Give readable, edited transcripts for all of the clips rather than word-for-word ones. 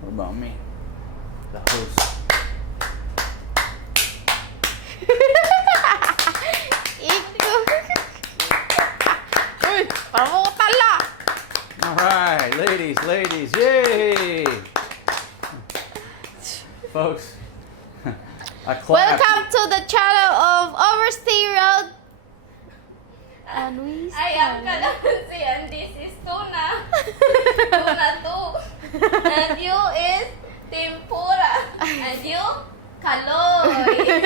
What about me? The host. Uy, parang mo tala. Alright, ladies, yay! Folks, I clapped. Welcome to the channel of Overstay Road. And we I am Kalamansi and this is Tuna. Tuna 2. And you is Tempura. And you, Kaloy.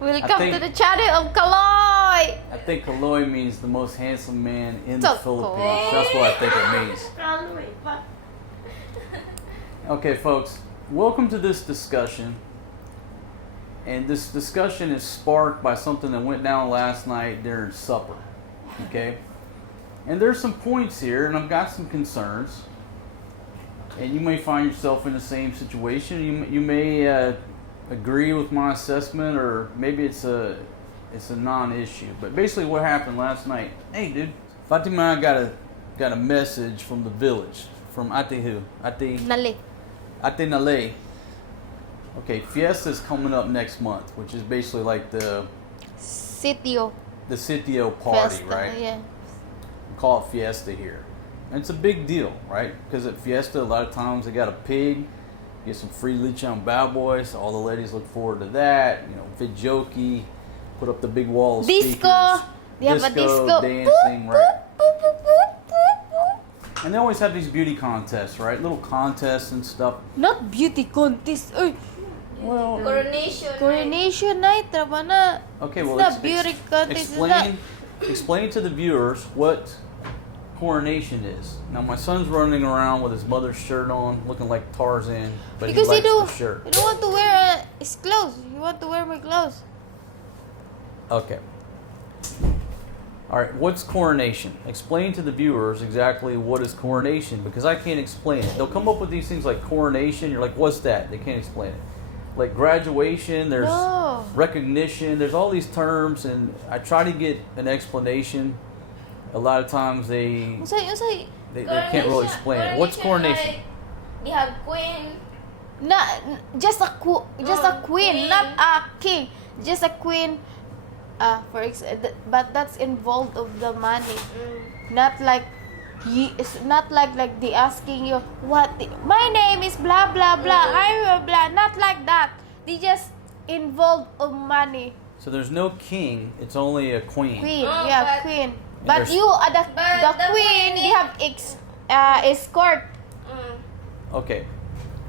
Welcome think- to the channel of Kaloy. I think Kaloy means the most handsome man in So the Philippines. cool. That's what I think it means. Okay, folks, welcome to this discussion. And this discussion is sparked by something that went down last night during supper. Okay? And there's some points here, and I've got some concerns. And you may find yourself in the same situation. You may agree with my assessment, or maybe it's a non-issue. But basically, what happened last night? Hey, dude, Fatima got a message from the village, from Ate who? Nali. Ate Nale. Okay, Fiesta's coming up next month, which is basically like the Sitio. Sitio party, Fiesta, right? Yeah. We call it Fiesta here. And it's a big deal, right? Because at Fiesta, a lot of times they got a pig, get some free lechon bad boys. All the ladies look forward to that. You know, videoke, put up the big wall of Disco. speakers. They have a disco. Dancing, right? Boop, boop, boop, boop, boop. And they always have these beauty contests, right? Little contests and stuff. Not beauty contest. Uy, Well, coronation night. Traba na. okay, It's well, not beauty contest. It's not. explain to the viewers what coronation is. Now, my son's running around with his mother's shirt on, looking like Tarzan, but Because he you likes don't, the shirt. you don't want to wear his clothes. You want to wear my clothes. Okay. All right, what's coronation? Explain to the viewers exactly what is coronation, because I can't explain it. They'll come up with these things like coronation. You're like, what's that? They can't explain it. Like graduation, there's No. recognition, there's all these terms, and I try to get an explanation. A lot of times they Usay. can't really explain it. What's coronation? Like, they have queen. Just a queen, Queen. not a king. Just a queen. But that's involved of the money. Not like it's not like they asking you my name is blah blah blah. I'm blah. Not like that. They just involved of money. So there's no king, it's only a queen. Queen, Oh, yeah, but- queen. And But there's- you are the the queen. queen They have escort. Okay.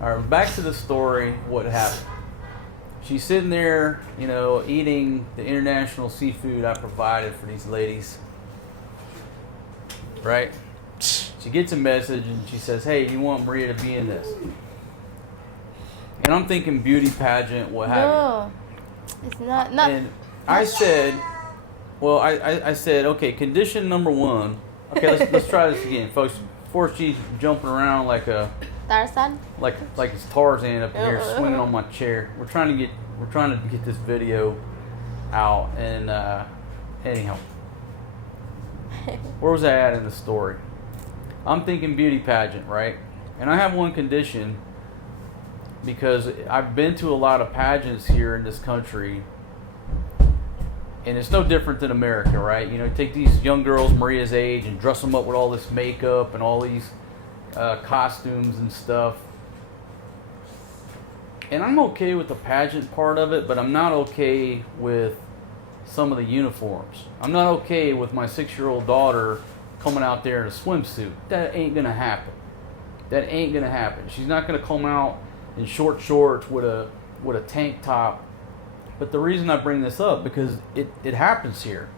All right, back to the story. What happened? She's sitting there, you know, eating the international seafood I provided for these ladies. Right? She gets a message and she says, "Hey, you want Maria to be in this?" And I'm thinking beauty pageant, what have No, it's not. you. And I said, well, I said, okay, condition number one. Okay, let's try this again, folks. Before she's jumping around like Tarzan. like it's Tarzan up here swinging on my chair. We're trying to get this video out, and anyhow, where was I at in the story? I'm thinking beauty pageant, right? And I have one condition, because I've been to a lot of pageants here in this country, and it's no different than America, right? You know, take these young girls Maria's age and dress them up with all this makeup and all these costumes and stuff. And I'm okay with the pageant part of it, but I'm not okay with some of the uniforms. I'm not okay with my 6-year-old daughter coming out there in a swimsuit. That ain't gonna happen. That ain't gonna happen. She's not gonna come out in short shorts with a tank top. But the reason I bring this up, because it happens here.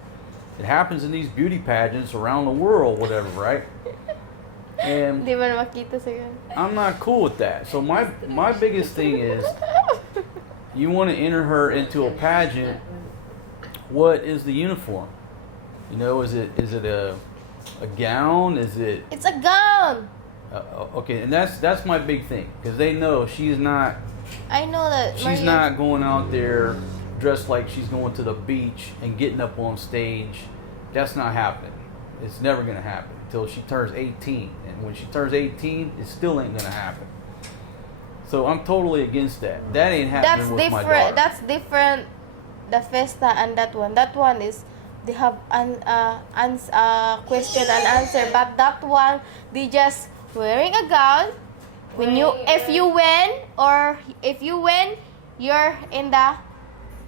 It happens in these beauty pageants around the world, whatever, right? And Di ba makita sa ganun? I'm not cool with that. So my biggest thing is, you want to enter her into a pageant. What is the uniform? You know, is it a gown? Is it It's a gown. okay? And that's my big thing, because they know she's not I know that. she's not going out there dressed like she's going to the beach and getting up on stage. That's not happening. It's never gonna happen. till she turns 18. And when she turns 18, it still ain't gonna happen. So I'm totally against that. That ain't happening with my daughter. That's different. The festa and that one. That one is they have question and answer. But that one, they just wearing a gown. If you win, you're in the.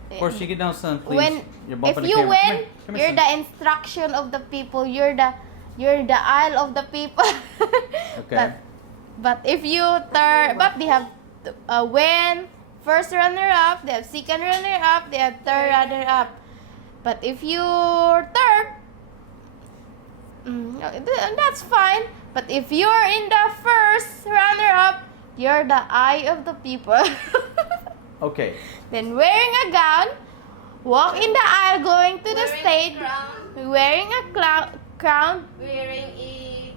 Of course, you get down, son, please. You're If bumping the you camera. win, Come here, you're son. the instruction of the people. You're the aisle of the people. Okay. But if you but they have win first runner up, they have second runner up, they have third runner up. But if you're third, that's fine. But if you're in the first runner up, you're the eye of the people. Okay. Then wearing a gown, walk in the aisle, going to the Wearing stage, a crown. wearing a crown, Wearing a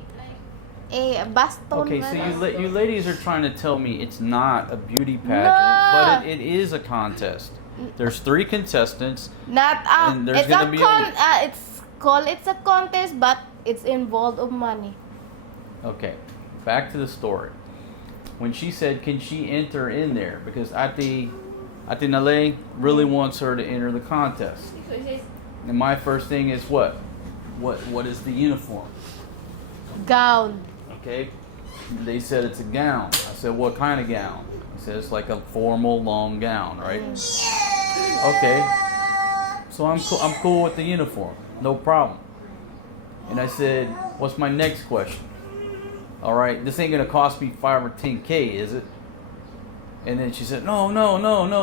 a baston. Okay, so you ladies are trying to tell me it's not a beauty pageant, No. but it is a contest. There's 3 contestants. Not And there's it's gonna a be it's a contest, but it's involved of money. Okay, back to the story. When she said, can she enter in there? Because Ate Nale really wants her to enter the contest. because it's And my first thing is what? What is the uniform? Gown. Okay. They said it's a gown. I said, what kind of gown? He said it's like a formal long gown, right? Okay. So I'm cool with the uniform. No problem. And I said, what's my next question? All right, this ain't gonna cost me 5 or 10K, is it? And then she said, no,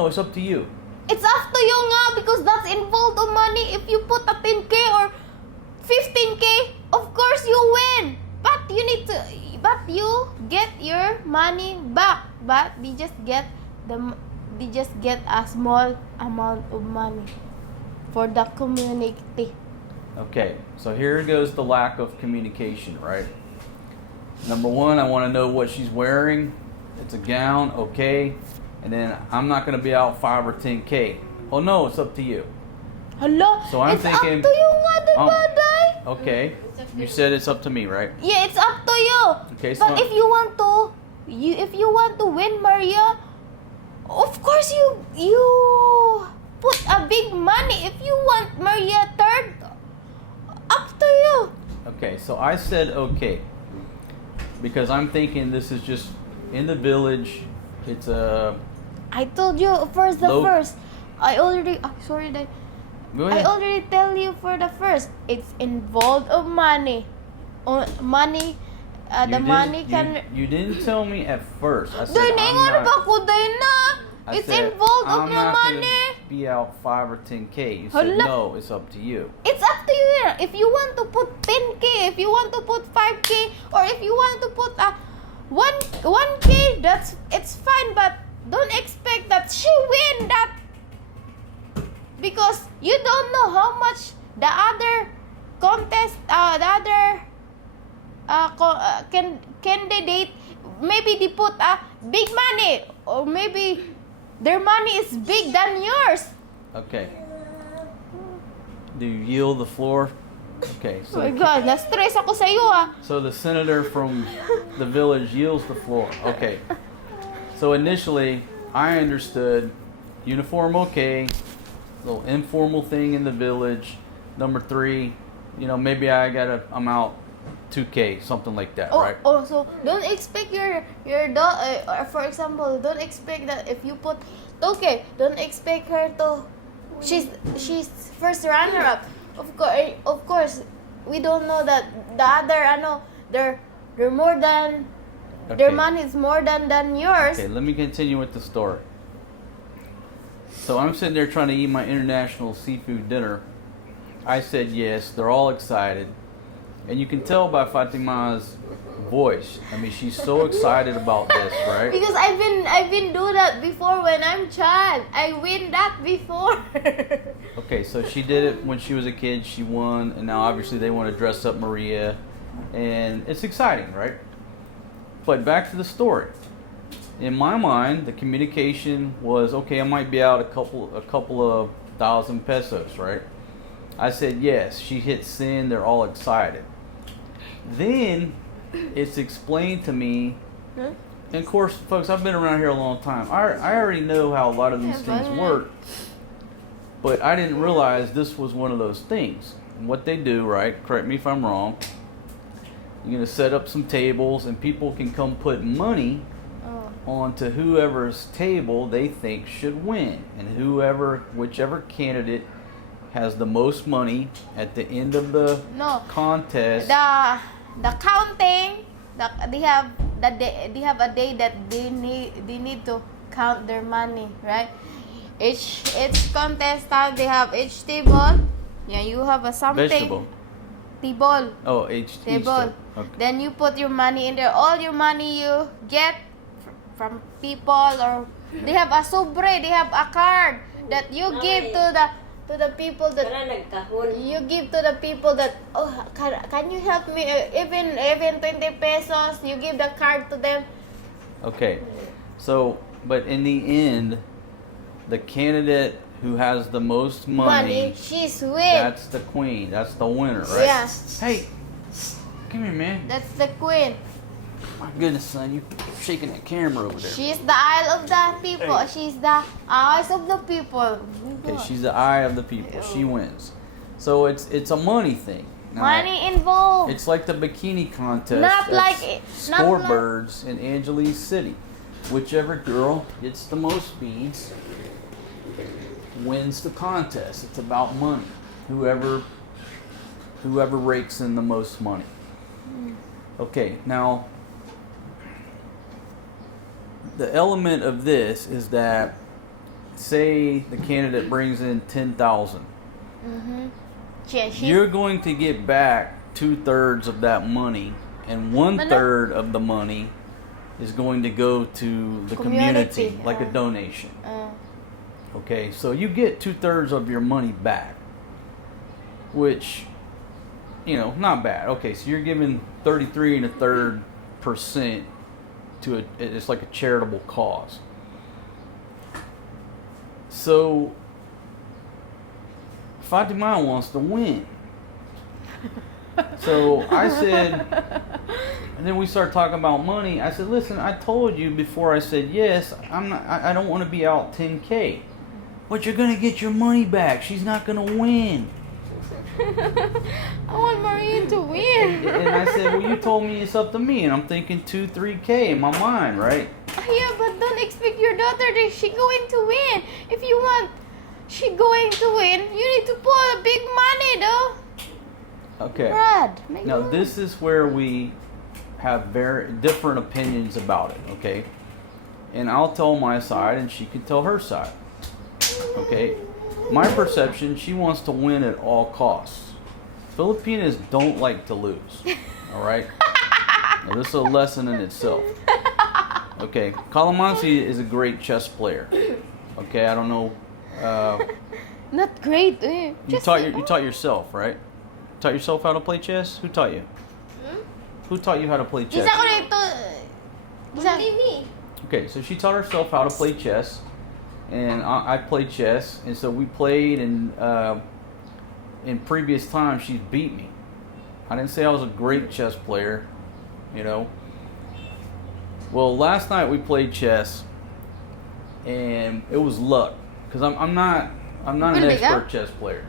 it's up to you. It's up to you nga because that's involved of money. If you put a 10K or 15K, of course you win. But you get your money back. But they just get a small amount of money for the community. Okay, so here goes the lack of communication, right? Number 1, I want to know what she's wearing. It's a gown, okay. And then I'm not going to be out 5 or 10K. Oh no, it's up to you. Hello? So I'm it's thinking, up to you nga, diba, Day? Okay, you said it's up to me, right? Yeah, it's up to you. Okay, so But if you want to win, Maria, of course you put a big money. If you want Maria third, up to you. Okay, so I said okay. Because I'm thinking this is just in the village. It's a. I told you first. I already. Sorry, Dad. Go I ahead. already tell you for the first. It's involved of money. Money. The money can. You didn't tell me at first. I said Day, I'm naingon not. ba ko, Day, na? I It's said, involved of I'm your not gonna money. be out 5 or 10K. You said Hala. no. It's up to you. It's up to you. If you want to put 10K, if you want to put 5K, or if you want to put 1K, it's fine. But don't expect that she win that because you don't know how much the other contest, candidate. Maybe they put big money, or maybe their money is big than yours. Okay. Do you yield the floor? Okay. Oh my God, na-stress ako sa iyo So the senator from the village yields the floor. Okay. So initially, I understood uniform okay, little informal thing in the village. Number 3, maybe I'm out 2K, something like that, right? So don't expect your for example, don't expect that if you put okay, don't expect her to she's first runner up. Of course, we don't know that the other they're more than their Okay. money is more than yours. Okay, let me continue with the story. So I'm sitting there trying to eat my international seafood dinner. I said yes. They're all excited. And you can tell by Fatima's voice. I mean, she's so excited about this, right? Because I've been do that before when I'm child. I win that before. Okay, so she did it when she was a kid. She won. And now obviously they want to dress up Maria. And it's exciting, right? But back to the story. In my mind, the communication was, okay, I might be out a couple of thousand pesos, right? I said yes. She hit send. They're all excited. Then it's explained to me, and of course, folks, I've been around here a long time. I already know how a lot of these things work, but I didn't realize this was one of those things. And what they do, right? Correct me if I'm wrong. You're gonna set up some tables, and people can come put money onto whoever's table they think should win, and whichever candidate has the most money at the end of the contest. The counting. They have a day that they need to count their money, right? Each contestant, they have each table. Yeah, you have a something. Vegetable. Table. Oh, each table. Okay. Then you put your money in there. All your money you get from people, or they have a sobre. They have a card that you give to the people that you give to the people that can you help me, even 20 pesos, you give the card to them. Okay, so but in the end, the candidate who has the most money, she's win. That's the queen. That's the winner, right? Yeah. Hey, come here, man. That's the queen. My goodness, son, you shaking that camera over there. She's the eye of the people. Hey. She's the eyes of the people. Okay, she's the eye of the people. She wins. So it's a money thing. Now, money involved. It's like the bikini contest. Not like scorebirds in Angeles City. Whichever girl gets the most beads wins the contest. It's about money. Whoever rakes in the most money. Okay, now the element of this is that, say the candidate brings in 10,000. You're going to get back 2/3 of that money, and 1/3 of the money is going to go to the community like a donation. Okay, so you get 2/3 of your money back, which, not bad. Okay, so you're giving 33 1/3% to it's like a charitable cause. So Fatima wants to win. So I said, and then we started talking about money. I said, listen, I told you before I said yes, I don't want to be out 10K. But you're gonna get your money back. She's not gonna win. I want Marianne to win. And I said, well, you told me it's up to me, and I'm thinking 2-3K in my mind, right? Yeah, but don't expect your daughter that she going to win. If you want she going to win, you need to put a big money, though. Okay. Brad, now this is where we have very different opinions about it, okay? And I'll tell my side, and she can tell her side. Okay, my perception, she wants to win at all costs. Filipinas don't like to lose. All right. Now, this is a lesson in itself. Okay, Calamansi is a great chess player. Okay, I don't know. Not great. You taught yourself, right? Taught yourself how to play chess? Who taught you? Who taught you how to play chess? Only me. Okay, so she taught herself how to play chess. And I played chess, and so we played, and in previous times she's beat me. I didn't say I was a great chess player, Well, last night we played chess, and it was luck, because I'm not an expert chess player.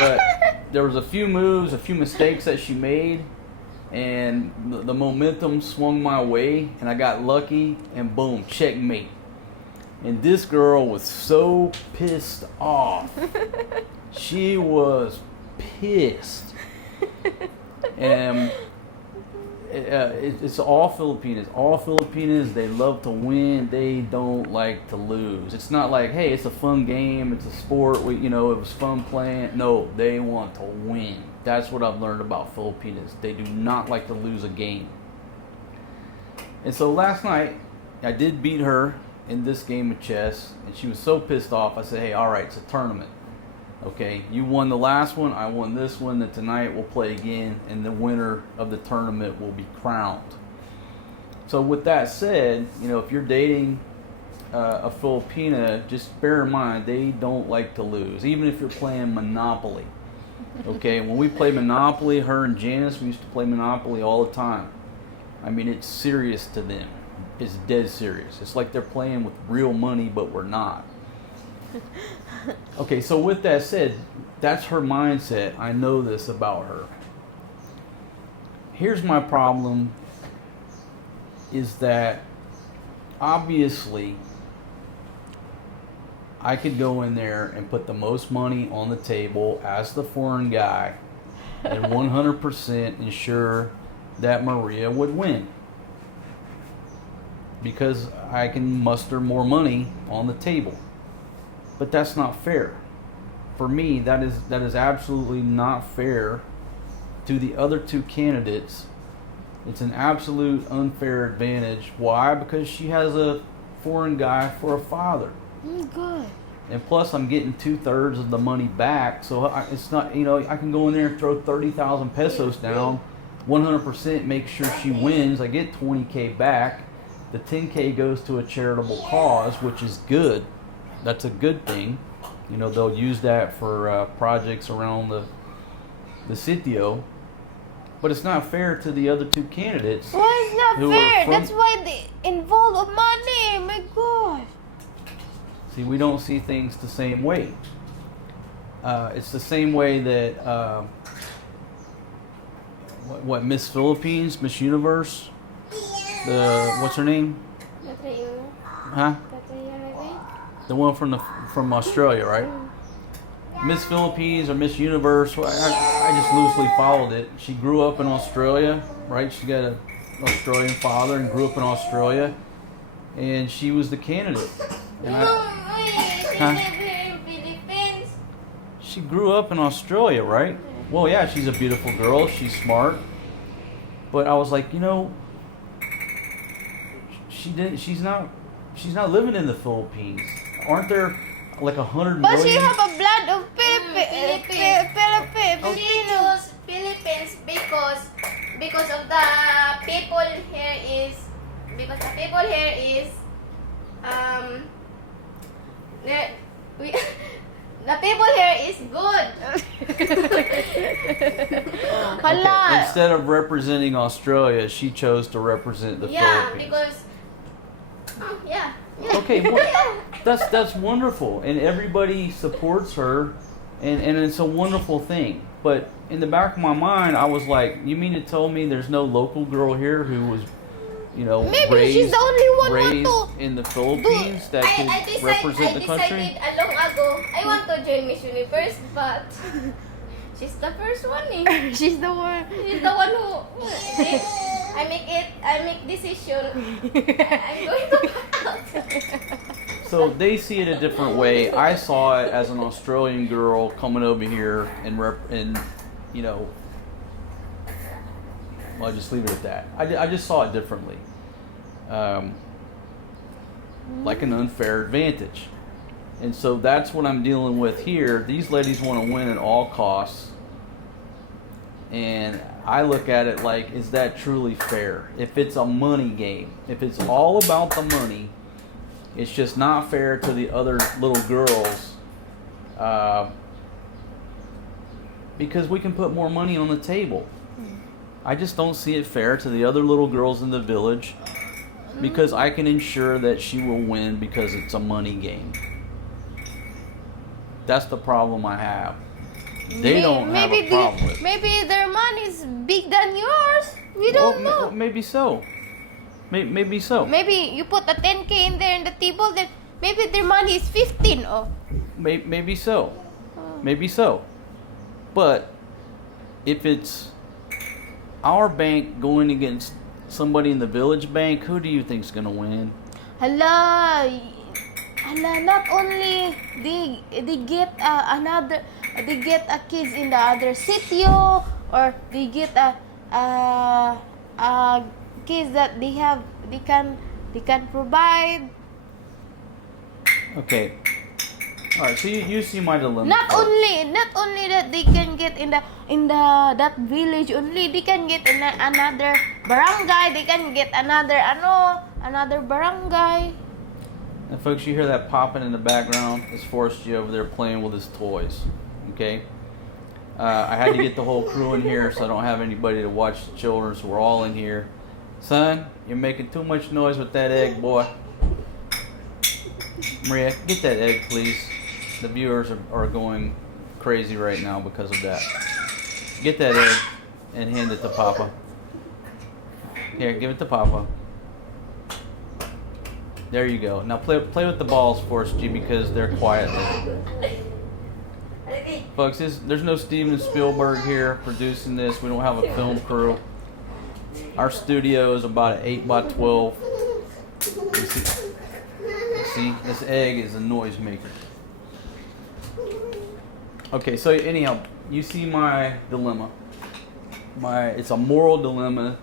But there was a few moves, a few mistakes that she made, and the momentum swung my way, and I got lucky, and boom, checkmate. And this girl was so pissed off. She was pissed. And it's all Filipinas. All Filipinas, they love to win. They don't like to lose. It's not like, hey, it's a fun game. It's a sport. It was fun playing. No, they want to win. That's what I've learned about Filipinas. They do not like to lose a game. And so last night, I did beat her in this game of chess, and she was so pissed off. I said, hey, all right, it's a tournament. Okay, you won the last one, I won this one, then tonight we'll play again, and the winner of the tournament will be crowned. So with that said, if you're dating a Filipina, just bear in mind, they don't like to lose, even if you're playing Monopoly. Okay, when we play Monopoly, her and Janice, we used to play Monopoly all the time. I mean, it's serious to them. It's dead serious. It's like they're playing with real money, but we're not. Okay, so with that said, that's her mindset. I know this about her. Here's my problem, is that obviously I could go in there and put the most money on the table as the foreign guy and 100% ensure that Maria would win, because I can muster more money on the table. But that's not fair. For me, that is absolutely not fair to the other two candidates. It's an absolute unfair advantage. Why? Because she has a foreign guy for a father. Good. And plus, I'm getting 2/3 of the money back. So it's not, I can go in there and throw 30,000 pesos down, 100% make sure she wins. I get 20K back. The 10K goes to a charitable cause, which is good. That's a good thing. They'll use that for projects around the sitio. But it's not fair to the other two candidates. Why is not who fair? are from- That's why they involve money. My gosh. See, we don't see things the same way. It's the same way that what Miss Philippines, Miss Universe, what's her name? Huh? The one from Australia, right? Miss Philippines or Miss Universe. I just loosely followed it. She grew up in Australia, right? She got an Australian father and grew up in Australia, and she was the candidate. And she grew up in Australia, right? Well, yeah, she's a beautiful girl. She's smart, but I was like, she's not living in the Philippines. Aren't there like 100 But million? she have a blood of Filipino. She chose Philippines because of the people here is the people here is good. Hala. Instead of representing Australia, she chose to represent the Yeah, Philippines. because yeah. Okay, well, that's wonderful, and everybody supports her, and it's a wonderful thing. But in the back of my mind, I was like, you mean to tell me there's no local girl here who was, Maybe raised, she's the only one raised want in the Philippines that could represent the country? I decided long ago I want to join Miss Universe, but she's the first one. She's the one. She's the one who I make decision. I'm going to back out. So they see it a different way. I saw it as an Australian girl coming over here and well, I'll just leave it at that. I just saw it differently. Like an unfair advantage. And so that's what I'm dealing with here. These ladies want to win at all costs. And I look at it like, is that truly fair? If it's a money game, if it's all about the money, it's just not fair to the other little girls, because we can put more money on the table. I just don't see it fair to the other little girls in the village, because I can ensure that she will win because it's a money game. That's the problem I have. They don't have a problem with it. Maybe their money is big than yours. We don't know. Maybe so. Maybe so. Maybe you put a 10K in there in the table, then maybe their money is 15. Oh. Maybe so. Maybe so. But if it's our bank going against somebody in the village bank, who do you think's gonna win? Hala, not only they get they get a kids in the other sitio, or they get a kids that they can provide. Okay. All right. So you see my dilemma. Not only that they can get in that village only, they can get in another barangay, they can get another barangay. And folks, you hear that popping in the background? It's Forrest G over there playing with his toys. Okay. I had to get the whole crew in here, so I don't have anybody to watch the children, so we're all in here. Son, you're making too much noise with that egg, boy. Maria, get that egg, please. The viewers are going crazy right now because of that. Get that egg and hand it to Papa. Here, give it to Papa. There you go. Now play with the balls for us, G, because they're quiet there. Folks, there's no Steven Spielberg here producing this. We don't have a film crew. Our studio is about an 8x12. See, this egg is a noisemaker. Okay, so anyhow, you see my dilemma. It's a moral dilemma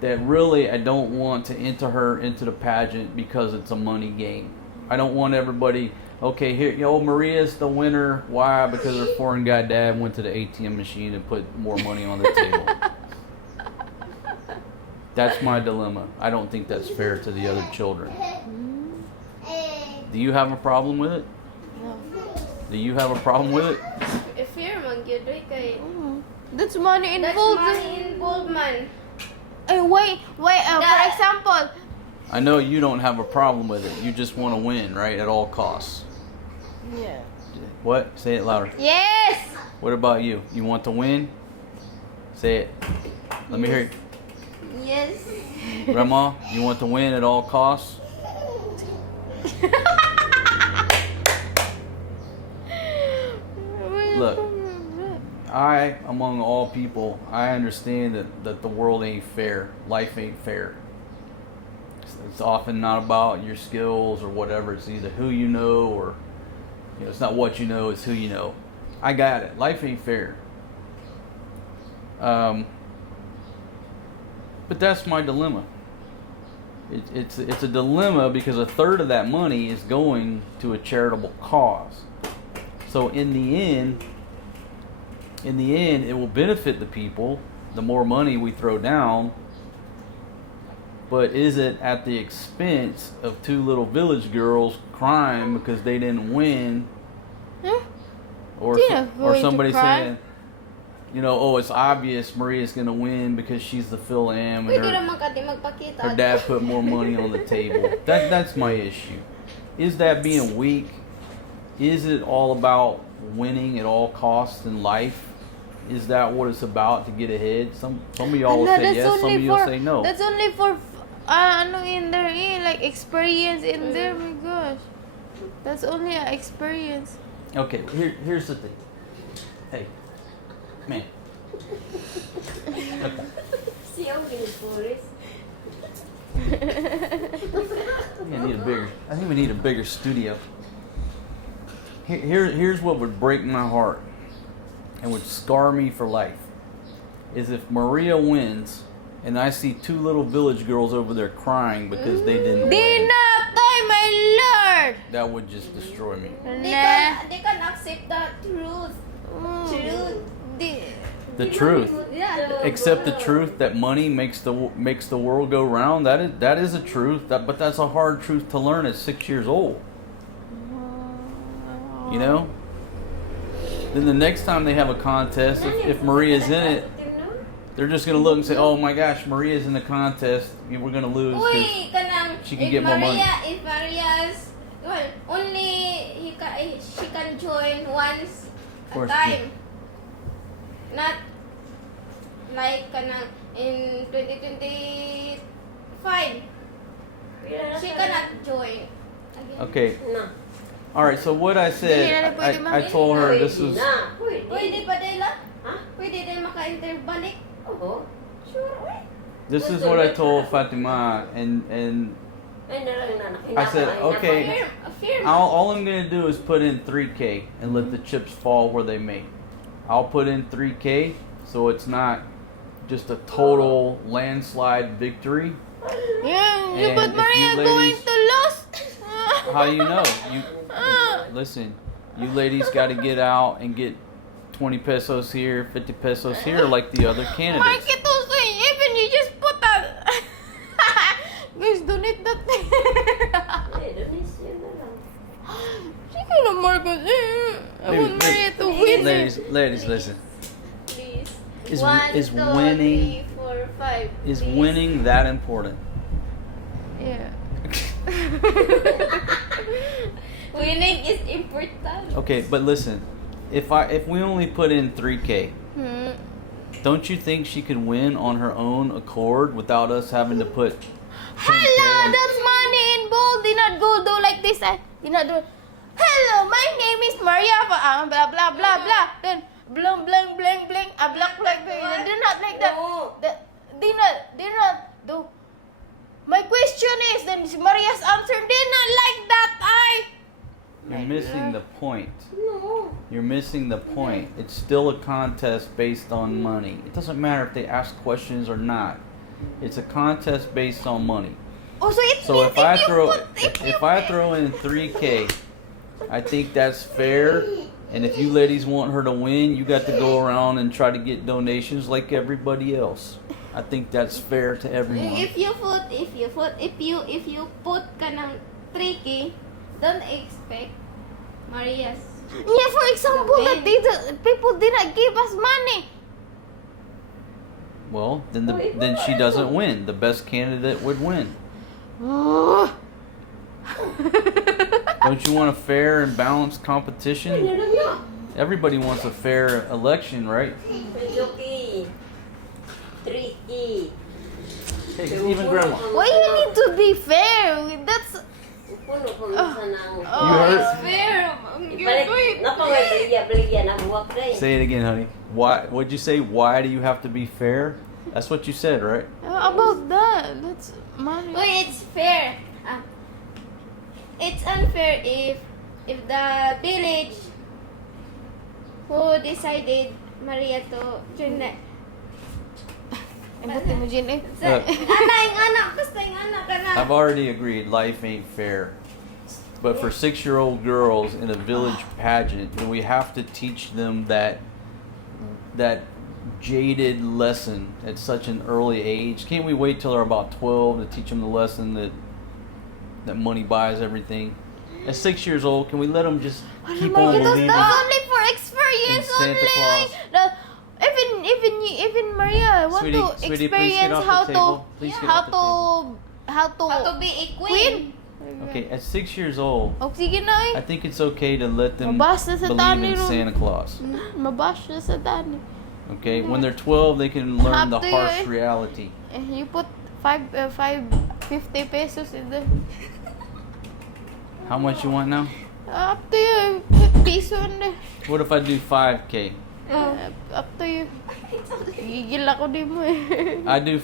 that really I don't want to enter her into the pageant because it's a money game. I don't want everybody, okay, here, Maria's the winner. Why? Because her foreign guy dad went to the ATM machine and put more money on the table. That's my dilemma. I don't think that's fair to the other children. Do you have a problem with it? No. Do you have a problem with it? Fair man gyud kay. That's money That's involved. money involved man. Wait. For example. I know you don't have a problem with it. You just want to win, right? At all costs. Yeah. What? Say it louder. Yes. What about you? You want to win? Say it. Let me hear it. Yes. Grandma, you want to win at all costs? Look, among all people, I understand that the world ain't fair. Life ain't fair. It's often not about your skills or whatever. It's either who you know or, it's not what you know, it's who you know. I got it. Life ain't fair. But that's my dilemma. It's a dilemma because a third of that money is going to a charitable cause. So in the end, it will benefit the people. The more money we throw down. But is it at the expense of two little village girls crying because they didn't win? Huh? Or somebody saying, it's obvious Maria's going to win because she's the Phil Am and her dad put more money on the table. That's my issue. Is that being weak? Is it all about winning at all costs in life? Is that what it's about to get ahead? Some of y'all will say yes, some of y'all say no. That's only for in there, like experience in there. My gosh, that's only an experience. Okay, here's the thing. Hey, man. I think we need a bigger studio. Here's what would break my heart and would scar me for life is if Maria wins and I see two little village girls over there crying because they didn't win. Dinatay, my lord! That would just destroy me. They can accept the truth. The truth. Yeah. Accept the truth that money makes the world go round. That is a truth. But that's a hard truth to learn at 6 years old. Then the next time they have a contest, if Maria's in it, they're just going to look and say, oh my gosh, Maria's in the contest. We're going to lose because she can get more money. If Maria's, only she can join once a time. Not like in 2025. She cannot join. Okay. No. All right, so what I said, I told her this was... Pwede pa nila? Pwede din maka-interbalik? Oo. Sure, This is what I told Fatima, and I said, okay, all I'm going to do is put in 3K and let the chips fall where they may. I'll put in 3K so it's not just a total landslide victory. Yeah, but Maria going to lose. How do you know? Listen, you ladies got to get out and get 20 pesos here, 50 pesos here, like the other candidates. Market also, even you just put that. Guys, donate that. She gonna market. I want Maria to win. ladies, listen. Please. Is 1, is 2, winning 3, 4, 5. is please. winning that important? Yeah. Winning is important. Okay, but listen, if we only put in 3K, don't you think she could win on her own accord without us having to put 10K? Hello, that's money involved. Did not go do like this. Did not do. Hello, my name is Maria. Blah blah blah blah. Then bling bling bling bling. A black black. Did not like that. No. Did not do. My question is, then Maria's answer did not like that. You're missing the point. No. You're missing the point. It's still a contest based on money. It doesn't matter if they ask questions or not. It's a contest based on money. Oh, so it So means if I throw in 3K, I think that's fair. And if you ladies want her to win, you got to go around and try to get donations like everybody else. I think that's fair to everyone. If you put ka ng 3K, don't expect Maria's. Yeah, for example, that people did not give us money. Well, then she doesn't win. The best candidate would win. Don't you want a fair and balanced competition? Everybody wants a fair election, right? Okay. 3K. Hey, even grandma. Why you need to be fair? That's You heard? it's fair. Say it again, honey. Why? What'd you say? Why do you have to be fair? That's what you said, right? About that, that's money. Oh, it's fair. It's unfair if the village who decided Maria to join that. Ang mo Jin eh. Anak, basta yung anak ka na. I've already agreed. Life ain't fair. But for 6-year-old girls in a village pageant, we have to teach them that jaded lesson at such an early age. Can't we wait till they're about 12 to teach them the lesson that money buys everything? At 6 years old, can we let them just keep on believing That's only for experience in Santa only. Claus? Even Maria want Sweetie, to sweetie, please get experience off the table. Please get off the table. how To be a queen. Okay, at 6 years old, Oh, sige na I eh. think it's okay to let them Mabasa sa believe tani in ro. Santa Claus. Mabash na sa dani. Okay, when they're 12, they can learn the Have to harsh eh. reality. You put 50 pesos in there. How much you want now? Up to you. Put piso in there. What if I do 5K? Up to you. Gigil ako di mo eh. I do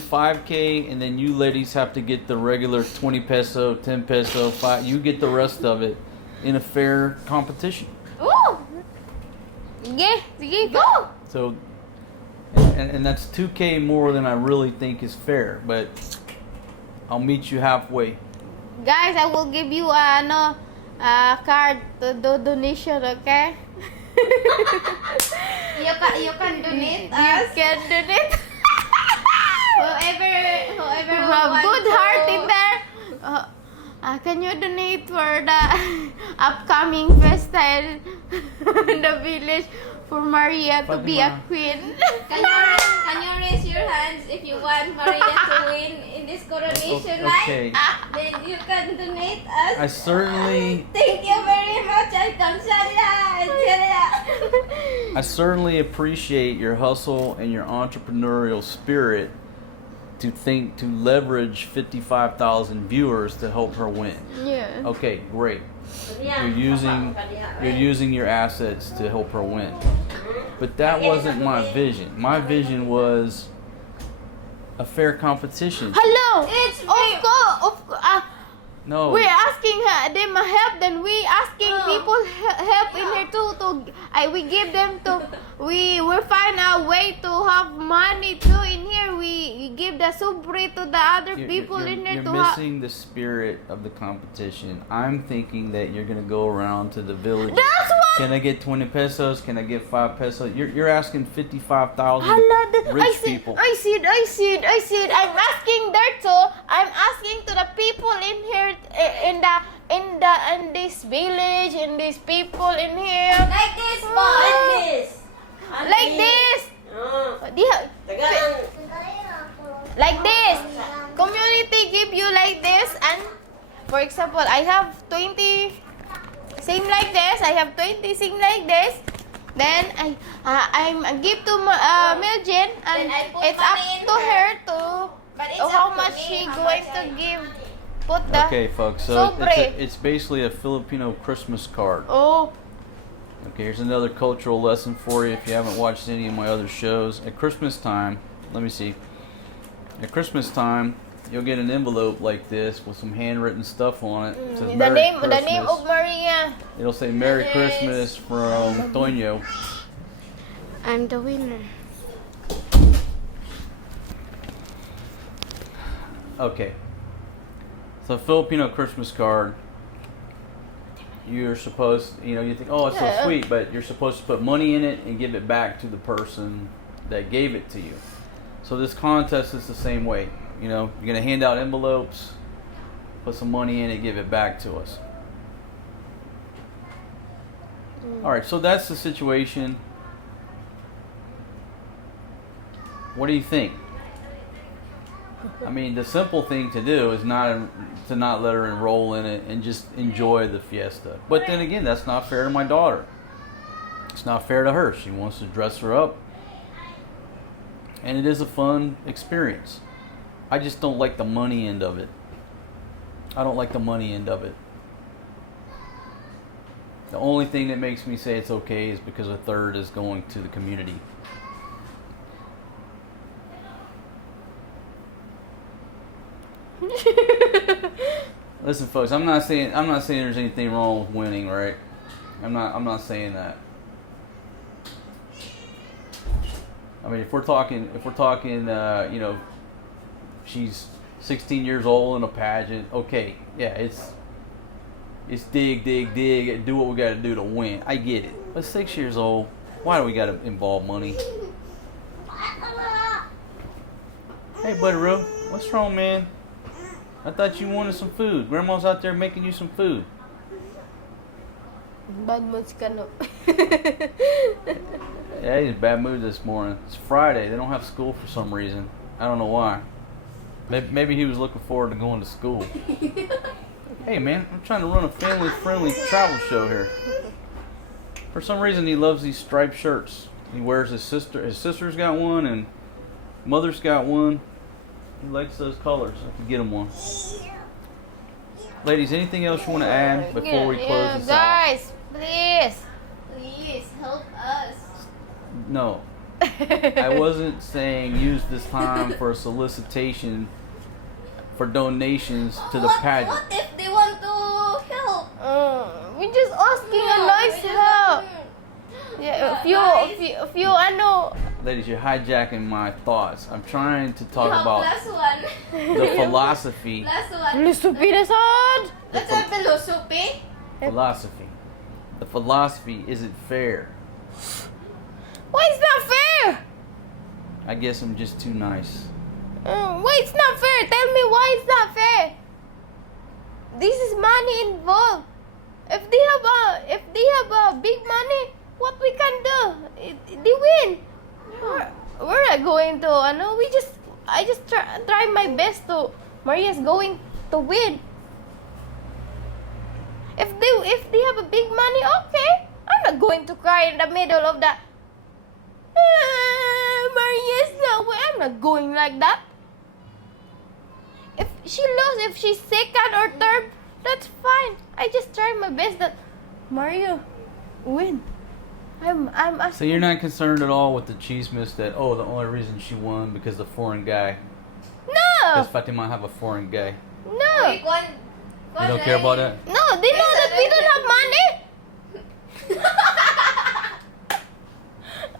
5K, and then you ladies have to get the regular 20 peso, 10 peso, 5. You get the rest of it in a fair competition. Oh! Sige, go! So, and that's 2K more than I really think is fair, but I'll meet you halfway. Guys, I will give you a card to do donation, okay? You can donate You us. can donate. Whoever You who have wants good to- heart in there. Can you donate for the upcoming festa in the village for Maria to be a Fatima. queen? Can you raise your hands if you want Maria to win in this coronation Okay. night? Then you can donate us. I certainly Thank you very much. I certainly appreciate your hustle and your entrepreneurial spirit to leverage 55,000 viewers to help her win. Yeah. Okay, great. You're using your assets to help her win. But that wasn't my vision. My vision was a fair competition. Hello. It's Of course. No. We're asking them help. Then we asking people help in here too. We give them to. We will find a way to have money too in here. We give the sobre to the other people in here You're to have. missing the spirit of the competition. I'm thinking that you're gonna go around to the village. That's what. Can I get 20 pesos? Can I get 5 pesos? You're asking 55,000 I rich see. people. I see it. I'm asking there too. I'm asking to the people in here in and this village and these people in here. Like this, boss. Like this. Like this. Tagaan. Like this. Community give you like this, and for example, I have 20 same like this. I have 20 same like this. Then I give to Miljen, and Then I put it's up money in to her. her to But it's how up to much me she how going much to I- give. Put the Okay, folks. So Sobre. it's basically a Filipino Christmas card. oh. Okay, here's another cultural lesson for you if you haven't watched any of my other shows. At Christmas time, let me see. At Christmas time, you'll get an envelope like this with some handwritten stuff on it. It says The Merry name Christmas. of Maria. It'll say Merry Yes. Christmas from Toño. I'm the winner. Okay. So Filipino Christmas card. You're supposed, you think, oh, it's so Yeah. sweet, but you're supposed to put money in it and give it back to the person that gave it to you. So this contest is the same way. You're gonna hand out envelopes, put some money in it, give it back to us. All right, so that's the situation. What do you think? I mean, the simple thing to do is not let her enroll in it and just enjoy the fiesta. But then again, that's not fair to my daughter. It's not fair to her. She wants to dress her up, and it is a fun experience. I just don't like the money end of it. I don't like the money end of it. The only thing that makes me say it's okay is because a third is going to the community. Listen, folks, I'm not saying there's anything wrong with winning, right? I'm not saying that. I mean, if we're talking, she's 16 years old in a pageant. Okay, yeah, it's dig, do what we got to do to win. I get it. But 6 years old, why do we got to involve money? Hey, Buddy Roo, what's wrong, man? I thought you wanted some food. Grandma's out there making you some food. Bad moods ka no. Yeah, he's in a bad mood this morning. It's Friday. They don't have school for some reason. I don't know why. Maybe he was looking forward to going to school. Hey, man, I'm trying to run a family-friendly travel show here. For some reason, he loves these striped shirts. He wears his sister's got one, and mother's got one. He likes those colors. I can get him one. Ladies, anything else you want to add before we close this out? Guys, please. Please help us. No. I wasn't saying use this time for a solicitation for donations to the pageant. What if they want to help? We're just asking a nice help. Yeah, if you, I know. Ladies, you're hijacking my thoughts. I'm trying to talk about Plus one. the philosophy. Plus one. Lusupi na sad. Let's have philosophy. Philosophy. The philosophy isn't fair. Why it's not fair? I guess I'm just too nice. Why it's not fair? Tell me why it's not fair. This is money involved. If they have a big money, what we can do? They win. We're not going to. I just try my best to. Maria's going to win. If they have a big money, okay. I'm not going to cry in the middle of that. Maria's not way. I'm not going like that. If she loses, if she's second or third, that's fine. I just try my best that Maria win. I'm So you're not concerned at all with the chismes that, the only reason she won because the foreign guy. Because No, Fatima have a foreign guy. no, You don't care about that? no. They know that we don't have money.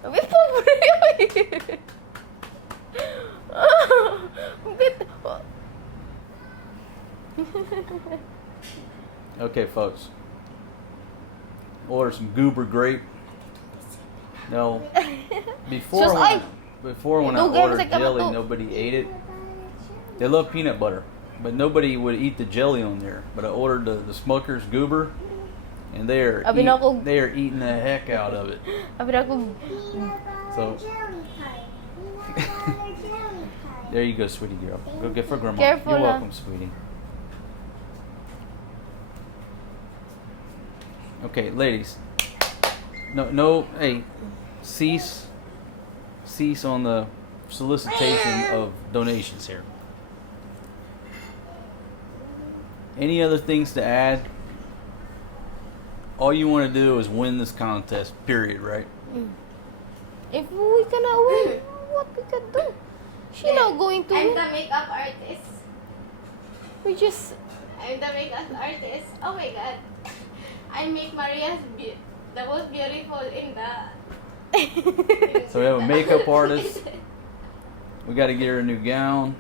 We pobre. Okay, folks. Order some goober grape. No. Before Sus, when, ay! before when I Lugar ordered sa kama jelly, to. nobody ate it. They love peanut butter. but nobody would eat the jelly on there. But I ordered the Smucker's Goober, and they are Abi na ako- eating the heck out of it. Abi na ako, So there you go, sweetie girl. Go get for grandma. Careful, You're ah. welcome, sweetie. Okay, ladies. No. Hey, cease on the solicitation of donations here. Any other things to add? All you want to do is win this contest, period, right? if we cannot win, what we can do? She not going to I'm win. the makeup artist. We just I'm the makeup artist. Oh my god. I make Maria's the most beautiful in the. So we have a makeup artist. We got to get her a new gown.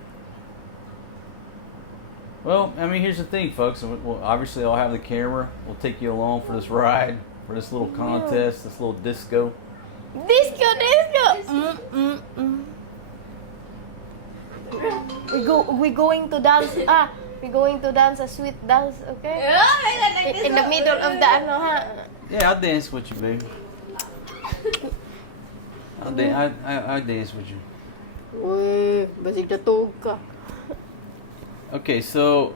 Well, I mean, here's the thing, folks. Well, obviously, I'll have the camera. We'll take you along for this ride, for this little contest, this little disco. disco. We going to dance. We going to dance a sweet dance, okay? Oh my god, like this. In the middle of the ano ha. Yeah, I'll dance with you, baby. I'll dance with you. Uy, basig natug ka. Okay, so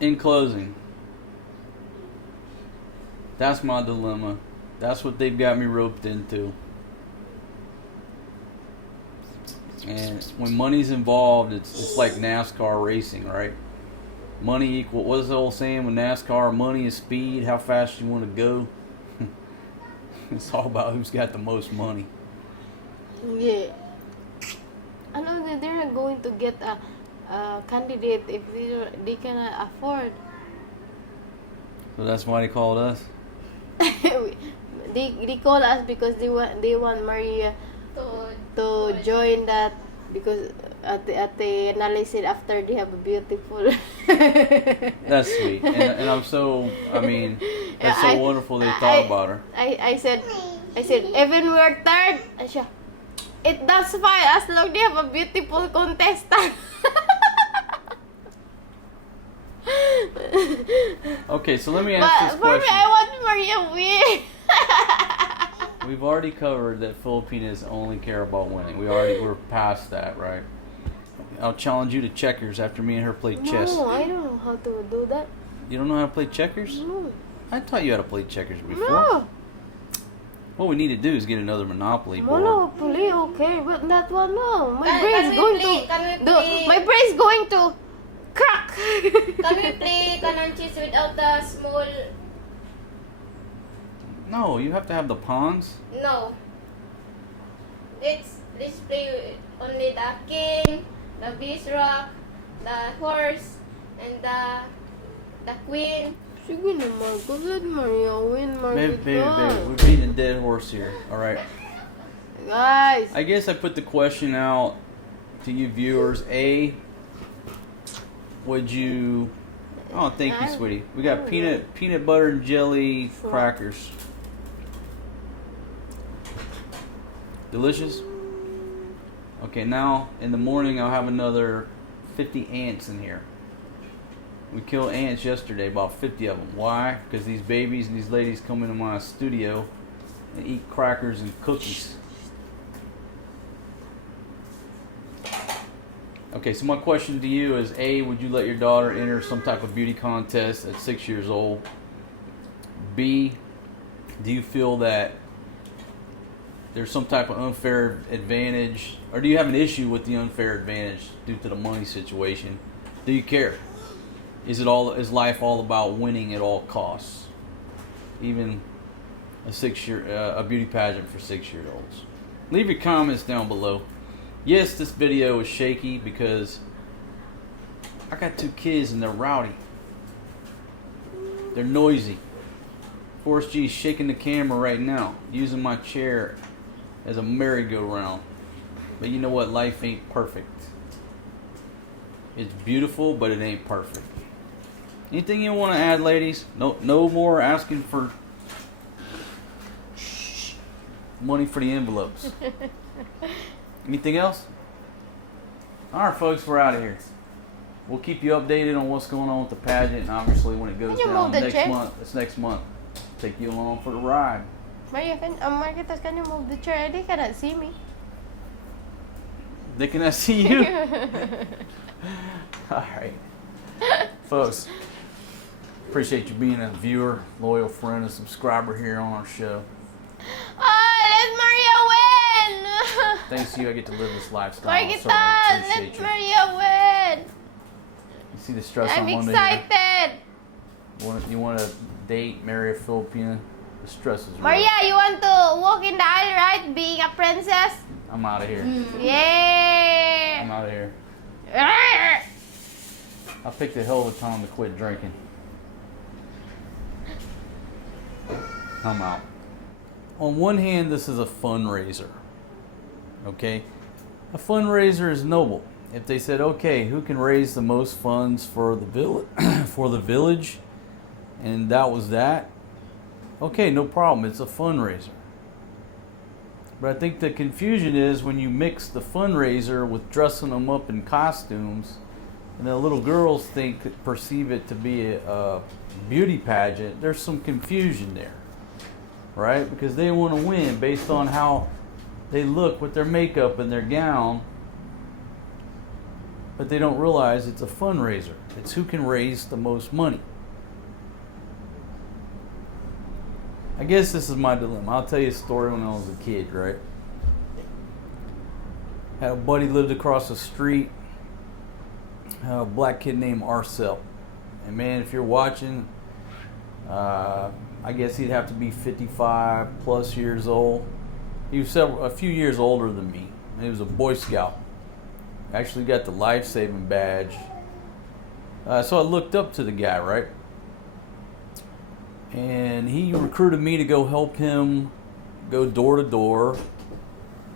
in closing, that's my dilemma. That's what they've got me roped into. And when money's involved, it's like NASCAR racing, right? Money equal, what is the old saying with NASCAR? Money is speed, how fast you want to go. It's all about who's got the most money. Yeah. Ano, they're not going to get a candidate if they cannot afford. So that's why they called us. They call us because they want Maria to join that, because at the analysis after they have a beautiful. That's sweet, and I'm so. I mean, that's so wonderful they thought about her. I said even we're third. And siya, that's fine as long they have a beautiful contestant. Okay, so let me ask But this for me, question. I want Maria win. We've already covered that Filipinas only care about winning. We're past that, right? I'll challenge you to checkers after me and her play chess. No, I don't know how to do that. You don't know how to play checkers? No. I taught you how to play checkers before. No. What we need to do is get another Monopoly board. Monopoly, okay, but that one, no. My Can brain's we going play- to. can we play- My brain's going to crack. Can we play cananchis without the small? No, you have to have the pawns. No. Let's play only the king, the beast rock, the horse, and the queen. Sige naman, go let Maria win, Baby, Marita. we're beating a dead horse here. All right. Guys. I guess I put the question out to you viewers. A, would you? Oh, thank you, sweetie. We got peanut butter and jelly crackers. Delicious. Okay, now in the morning I'll have another 50 ants in here. We killed ants yesterday, about 50 of them. Why? Because these babies and these ladies come into my studio and eat crackers and cookies. Okay, so my question to you is, A, would you let your daughter enter some type of beauty contest at 6 years old? B, do you feel that there's some type of unfair advantage, or do you have an issue with the unfair advantage due to the money situation? Do you care? Is life all about winning at all costs? Even a beauty pageant for 6-year-olds. Leave your comments down below. Yes, this video is shaky because I got 2 kids and they're rowdy. They're noisy. Forrest G is shaking the camera right now, using my chair as a merry-go-round. But you know what? Life ain't perfect. It's beautiful, but it ain't perfect. Anything you want to add, ladies? No more asking for money for the envelopes. Anything else? Alright, folks, we're out of here. we'll keep you updated on what's going on with the pageant, and obviously when it goes Can you down move the next chair? month, it's next month. Take you along for the ride. Maria, Marquitos, can you move the chair? They cannot see me. They cannot see you. All right, folks. Appreciate you being a viewer, loyal friend, and subscriber here on our show. Oh, let Maria win! Thanks to you, I get to live this lifestyle. I Marquitos, certainly let appreciate you. Maria win! You see the stress I'm I'm under here? excited. You want to date, marry a Filipina? The stress is real. Maria, you want to walk in the aisle, right? Being a princess? I'm out of here. I'm Yeah! out of here. I picked a hell of a time to quit drinking. I'm out. On one hand, this is a fundraiser. Okay? A fundraiser is noble. If they said, okay, who can raise the most funds for the village, and that was that, okay, no problem. It's a fundraiser. But I think the confusion is when you mix the fundraiser with dressing them up in costumes, and the little girls perceive it to be a beauty pageant. There's some confusion there, right? Because they want to win based on how they look with their makeup and their gown, but they don't realize it's a fundraiser. It's who can raise the most money. I guess this is my dilemma. I'll tell you a story when I was a kid, right? Had a buddy lived across the street, a black kid named Arcel. And man, if you're watching, I guess he'd have to be 55 plus years old. He was a few years older than me. He was a Boy Scout. Actually got the life-saving badge. So I looked up to the guy, right? And he recruited me to go help him go door to door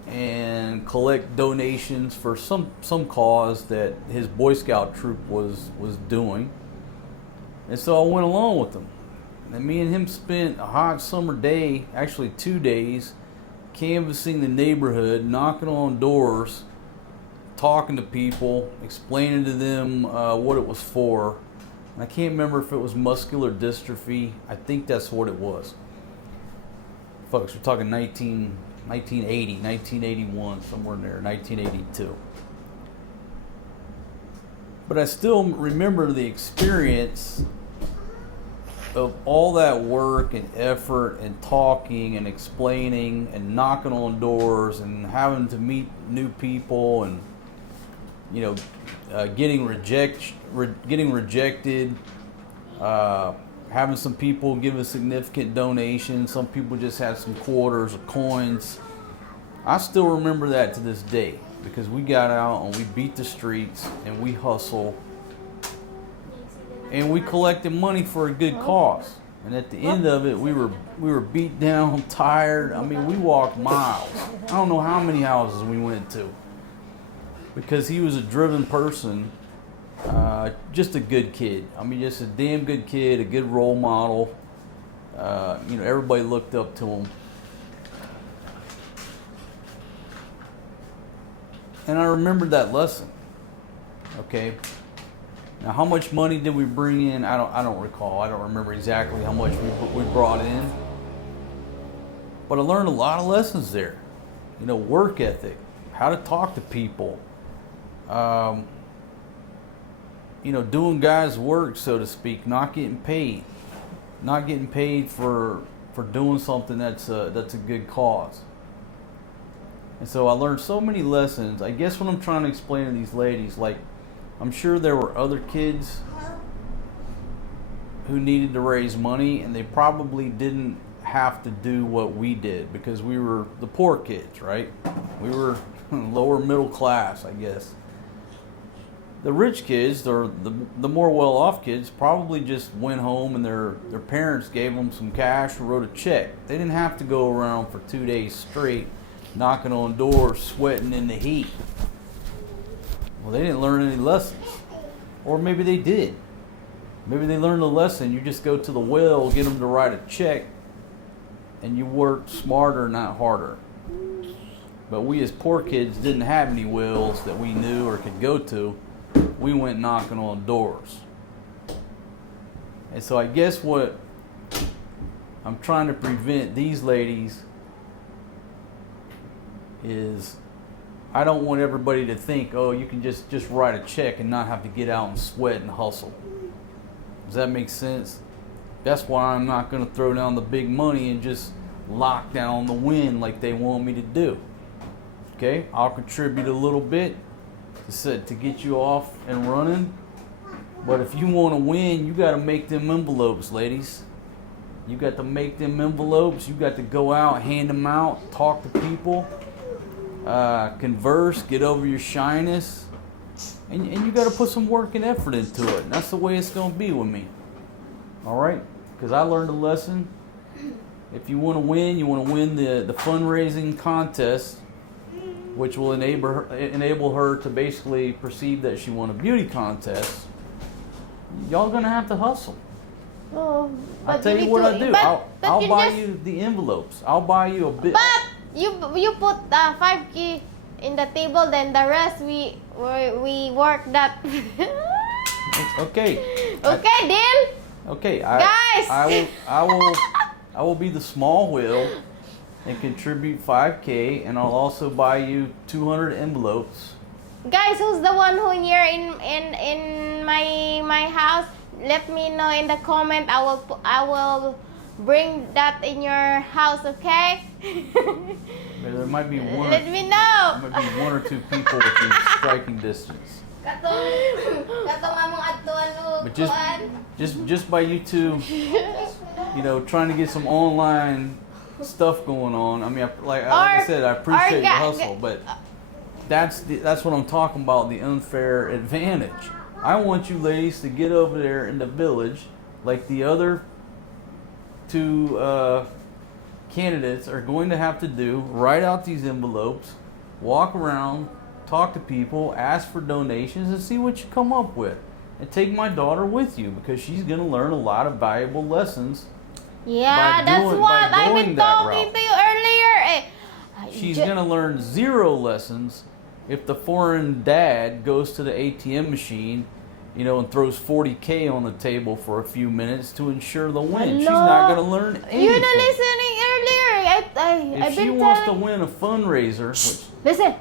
and collect donations for some cause that his Boy Scout troop was doing. And so I went along with him. And me and him spent a hot summer day, actually 2 days, canvassing the neighborhood, knocking on doors, talking to people, explaining to them what it was for. And I can't remember if it was muscular dystrophy. I think that's what it was. Folks, we're talking 1980, 1981, somewhere in there, 1982. But I still remember the experience of all that work and effort and talking and explaining and knocking on doors and having to meet new people and, you know, getting rejected, having some people give a significant donation. Some people just had some quarters or coins. I still remember that to this day because we got out and we beat the streets and we hustle and we collected money for a good cause. And at the end of it, we were beat down, tired. I mean, we walked miles. I don't know how many houses we went to because he was a driven person. Just a good kid. I mean, just a damn good kid, a good role model. You know, everybody looked up to him. And I remembered that lesson. Okay. Now, how much money did we bring in? I don't recall. I don't remember exactly how much we brought in. But I learned a lot of lessons there. You know, work ethic, how to talk to people. You know, doing guys' work, so to speak, not getting paid for doing something that's a good cause. And so I learned so many lessons. I guess what I'm trying to explain to these ladies, like, I'm sure there were other kids who needed to raise money, and they probably didn't have to do what we did because we were the poor kids, right? We were lower middle class, I guess. The rich kids, or the more well-off kids, probably just went home and their parents gave them some cash or wrote a check. They didn't have to go around for 2 days straight, knocking on doors, sweating in the heat. Well, they didn't learn any lessons. Or maybe they did. Maybe they learned a lesson. You just go to the well, get them to write a check, and you work smarter, not harder. But we as poor kids didn't have any wells that we knew or could go to. we went knocking on doors. And so I guess what I'm trying to prevent these ladies is, I don't want everybody to think, oh, you can just write a check and not have to get out and sweat and hustle. Does that make sense? That's why I'm not going to throw down the big money and just lock down the win like they want me to do. Okay, I'll contribute a little bit to get you off and running. But if you want to win, you got to make them envelopes, ladies. You got to make them envelopes. You got to go out, hand them out, talk to people, converse, get over your shyness. And you got to put some work and effort into it. And that's the way it's going to be with me. All right? Because I learned a lesson. If you want to win, you want to win the fundraising contest, which will enable her to basically perceive that she won a beauty contest. Y'all going to have to hustle. Oh, but I'll tell you what I'll do. I'll buy you the envelopes. I'll buy you a bit. But you put 5K in the table, then the rest we work that. Okay. Okay, deal. Okay, Guys! I will be the small whale and contribute 5K, and I'll also buy you 200 envelopes. Guys, who's the one who here in my house? Let me know in the comment. I will bring that in your house, okay? There might be one. Let me know. There might be one or two people within striking distance. Katong among adtuan mo. But just by you two, trying to get some online stuff going on. I mean, like I said, I appreciate your hustle, but that's what I'm talking about, the unfair advantage. I want you ladies to get over there in the village, like the other two candidates are going to have to do. Write out these envelopes, walk around, talk to people, ask for donations, and see what you come up with. And take my daughter with you, because she's going to learn a lot of valuable lessons. Yeah, that's what I've been talking to you earlier. She's going to learn 0 lessons if the foreign dad goes to the ATM machine, and throws 40K on the table for a few minutes to ensure the win. She's not going to learn anything. You're not listening earlier. If she wants to win a fundraiser, listen.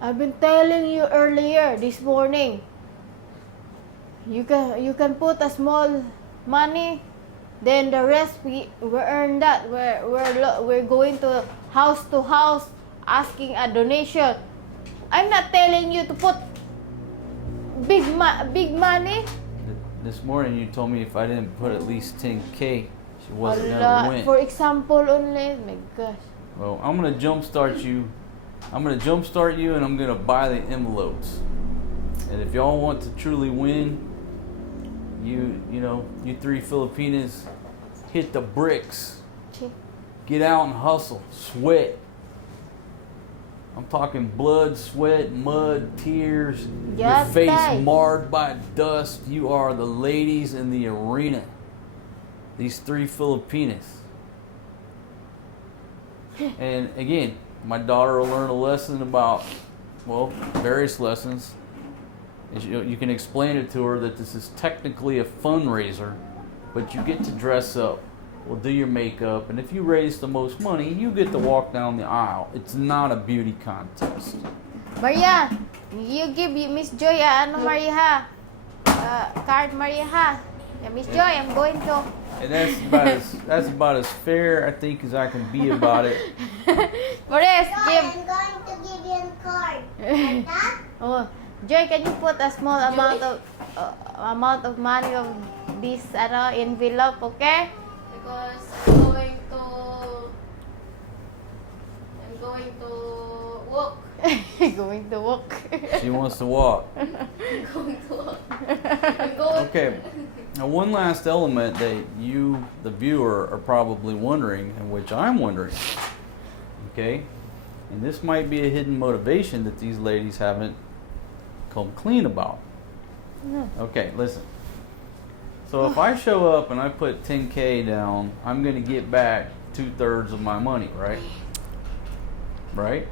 I've been telling you earlier this morning. You can put a small money, then the rest we earn that. We're going to house asking a donation. I'm not telling you to put big money. This morning you told me if I didn't put at least 10K, she wasn't gonna win. For example only. My gosh. Well, I'm gonna jumpstart you. I'm gonna jumpstart you, and I'm gonna buy the envelopes. And if y'all want to truly win, you 3 Filipinas, hit the bricks. Get out and hustle, sweat. I'm talking blood, sweat, mud, tears, your face marred by dust. You are the ladies in the arena. These 3 Filipinas. And again, my daughter will learn a lesson about, various lessons. You can explain it to her that this is technically a fundraiser, but you get to dress up. We'll do your makeup, and if you raise the most money, you get to walk down the aisle. It's not a beauty contest. Maria, you give Miss Joy Maria card, Maria. Yeah, Miss Joy, I'm going to. And that's about as fair, I think, as I can be about it. Boris, give. I'm going to give you a card. Like that? Oh, Joy, can you put a small amount of money of this envelope, okay? Because I'm going to walk. Going to walk. She wants to walk. I'm going to walk. Okay. Now, one last element that you, the viewer, are probably wondering, and which I'm wondering. Okay? And this might be a hidden motivation that these ladies haven't come clean about. Okay, listen. So if I show up and I put 10K down, I'm going to get back 2/3 of my money, right? Right?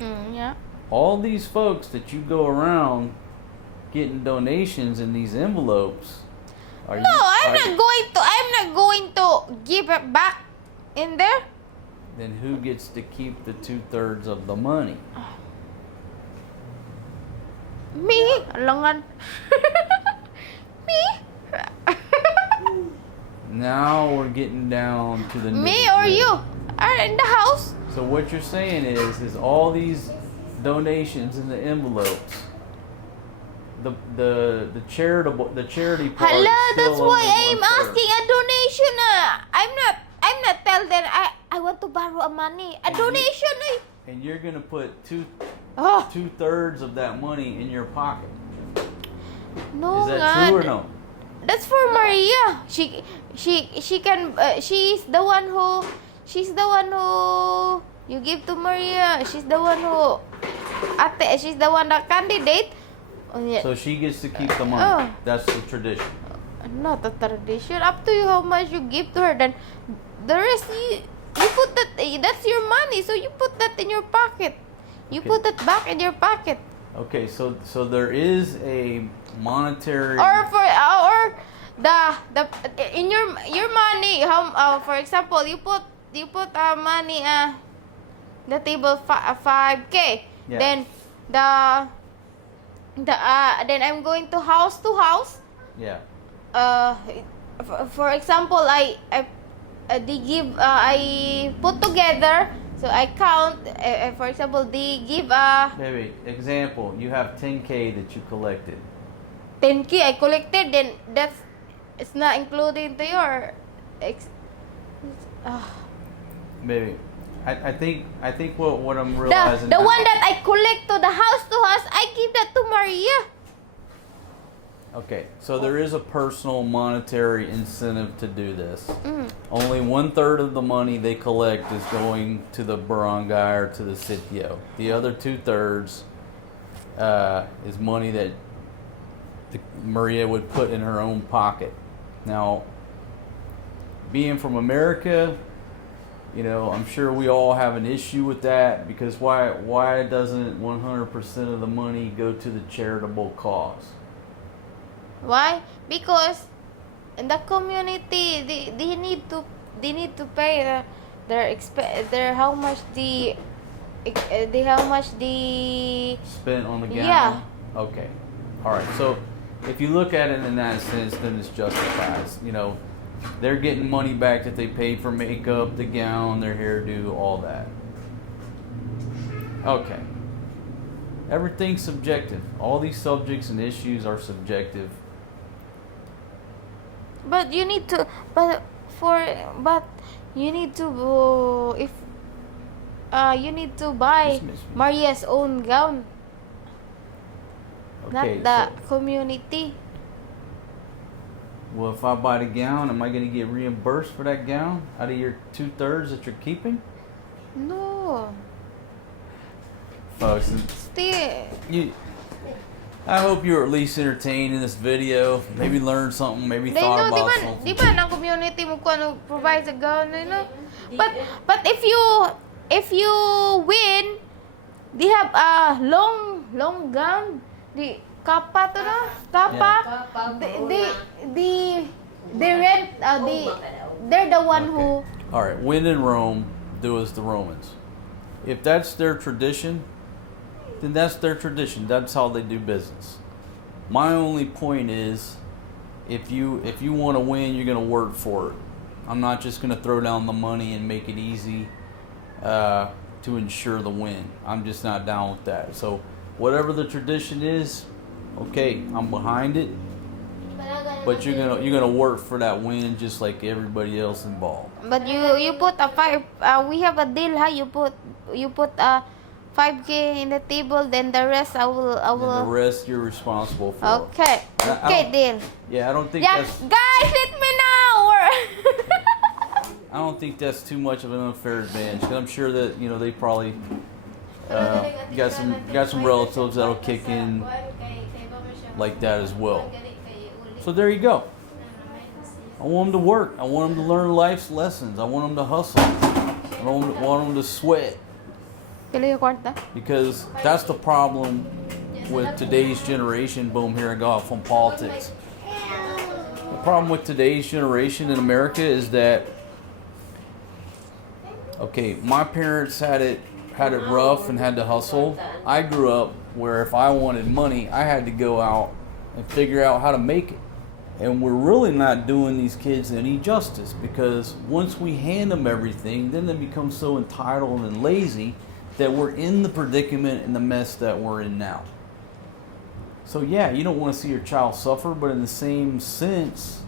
Yeah. all these folks that you go around getting donations in these envelopes. No, I'm not going to give it back in there. Then who gets to keep the 2/3 of the money? Me, alangan. Me. Now we're getting down to the Me or nitty-gritty. you are in the house. So what you're saying is all these donations in the envelopes, the charity part. Hala, is still that's why only I'm 1/3. asking a donation. I'm not tell them I want to borrow a money. A donation. And you're gonna put Oh, 2/3 of that money in your pocket. no, Is that nga. true or no? That's for Maria. She can. She's the one who you give to Maria. She's the one who. Ate, she's the one that candidate. Oh, yeah. So she gets to keep the money. Oh. That's the tradition. Not a tradition. Up to you how much you give to her. Then the rest you put that. That's your money. So you put that in your pocket. You Okay. put it back in your pocket. Okay, so there is a monetary. Or the in your money. How for example you put money the table 5K. Yeah. Then then I'm going to house. Yeah. For example, I put together, so I count. For example, they give Maybe example, you have 10K that you collected. 10K I collected. Then it's not included to your. Maybe. I think what I'm realizing The now- one that I collect to the house, I give that to Maria. Okay, so there is a personal monetary incentive to do this. Mm. Only 1/3 of the money they collect is going to the barangay or to the sitio. The other 2/3 is money that Maria would put in her own pocket. Now, being from America, you know, I'm sure we all have an issue with that, because why doesn't 100% of the money go to the charitable cause? Why? Because in the community, they need to pay their how much they Spent on the gown? Yeah. Okay. All right. So if you look at it in that sense, then it's justified. You know, they're getting money back that they paid for makeup, the gown, their hairdo, all that. Okay. Everything's subjective. All these subjects and issues are subjective. But you need to, you need to buy Dismiss me. Maria's own gown, Okay. not the So, community. well, if I buy the gown, am I going to get reimbursed for that gown out of your 2/3 that you're keeping? No, Folks, still. I hope you were at least entertained in this video. Maybe learned something. Maybe They thought know, about di something. ba, ng community mo kung ano provides a gown, you know? But if you win, they have a long gown. The kapa to na? Kapa. They rent, they're the one who, All right, when in Rome, do as the Romans. If that's their tradition, then that's their tradition. That's how they do business. My only point is, if you want to win, you're going to work for it. I'm not just going to throw down the money and make it easy to ensure the win. I'm just not down with that. So whatever the tradition is, okay, I'm behind it. But you're gonna work for that win just like everybody else involved. but you put a 5, we have a deal, ha? You put a 5K in the table, then the rest I will. And the rest you're responsible for. Okay, I don't- deal. Yeah, I don't think Yeah, that's guys, let me know. I don't think that's too much of an unfair advantage, because I'm sure that they probably got some relatives that'll kick in like that as well. So there you go. I want them to work. I want them to learn life's lessons. I want them to hustle. I don't want them to sweat. Pila yung kwarta? Because that's the problem with today's generation. Boom, here I go off on politics. The problem with today's generation in America is that, okay, my parents had it rough and had to hustle. I grew up where if I wanted money, I had to go out and figure out how to make it. And we're really not doing these kids any justice, because once we hand them everything, then they become so entitled and lazy that we're in the predicament and the mess that we're in now. So yeah, you don't want to see your child suffer, but in the same sense,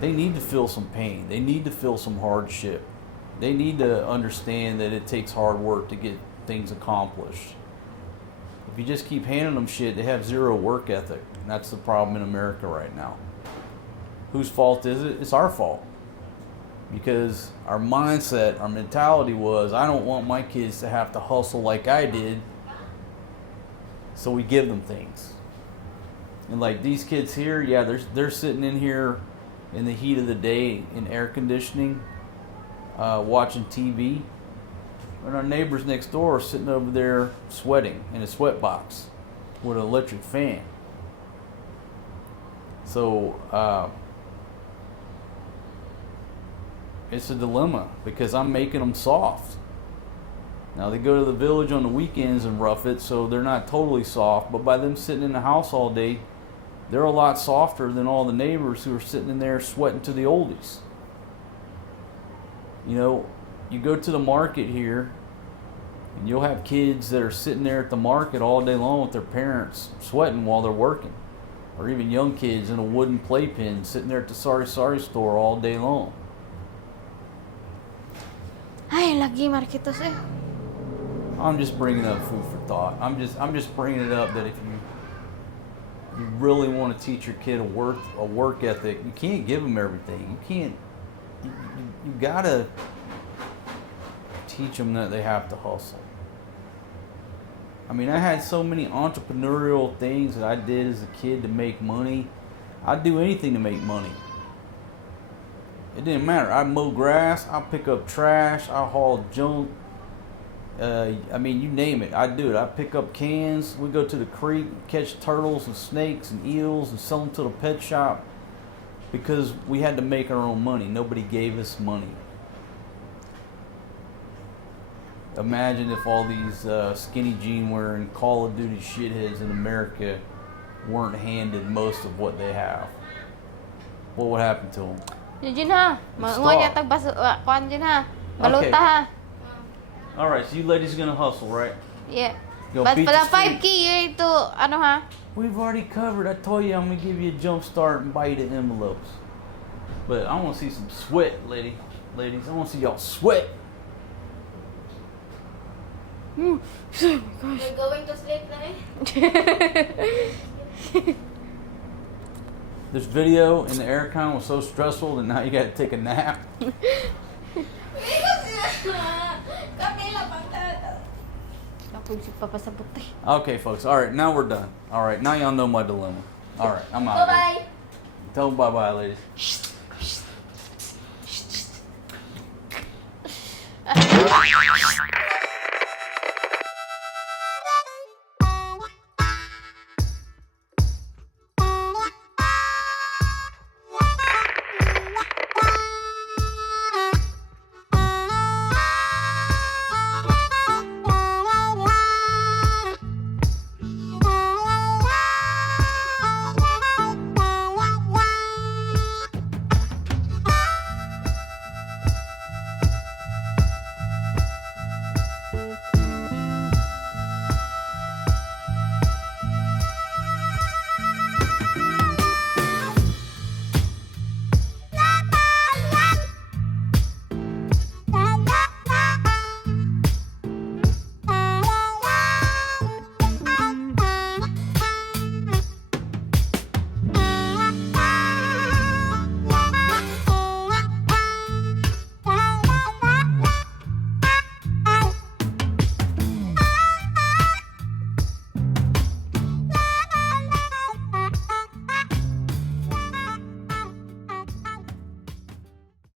they need to feel some pain. They need to feel some hardship. They need to understand that it takes hard work to get things accomplished. If you just keep handing them shit, they have zero work ethic. And that's the problem in America right now. Whose fault is it? It's our fault. Because our mindset, our mentality was, I don't want my kids to have to hustle like I did. So we give them things. And like these kids here, yeah, they're sitting in here in the heat of the day in air conditioning, watching TV. And our neighbors next door are sitting over there sweating in a sweat box with an electric fan. So it's a dilemma, because I'm making them soft. Now they go to the village on the weekends and rough it, so they're not totally soft, but by them sitting in the house all day, they're a lot softer than all the neighbors who are sitting in there sweating to the oldies. You know, you go to the market here, and you'll have kids that are sitting there at the market all day long with their parents sweating while they're working. Or even young kids in a wooden playpen sitting there at the sari store all day long. Ay, lagi Marquitos eh. I'm just bringing up food for thought. I'm just bringing it up that if you really want to teach your kid a work ethic, you can't give them everything. You gotta teach them that they have to hustle. I mean, I had so many entrepreneurial things that I did as a kid to make money. I'd do anything to make money. It didn't matter. I'd mow grass, I'd pick up trash, I'd haul junk. I mean, you name it, I'd do it. I'd pick up cans. We'd go to the creek, catch turtles and snakes and eels and sell them to the pet shop, because we had to make our own money. Nobody gave us money. Imagine if all these skinny jean wearing Call of Duty shitheads in America weren't handed most of what they have. What would happen to them? Yun ha. Manguha niya tag baso. Kuan dyan ha. Baluta Okay. ha. Alright, so you ladies are gonna hustle, right? Yeah. Go But beat pala the street. 5K ito, ano ha? We've already covered. I told you I'm gonna give you a jump start and buy you the envelopes. But I want to see some sweat, ladies. I want to see y'all sweat. Oh my gosh. You're going to sleep na eh. This video in the aircon was so stressful that now you gotta take a nap. Kapila pang tata. Ako si papasabot eh. Okay, folks. Alright, now we're done. Alright, now y'all know my dilemma. Alright, I'm out. of here. Bye-bye. Tell them bye-bye, ladies. Shh.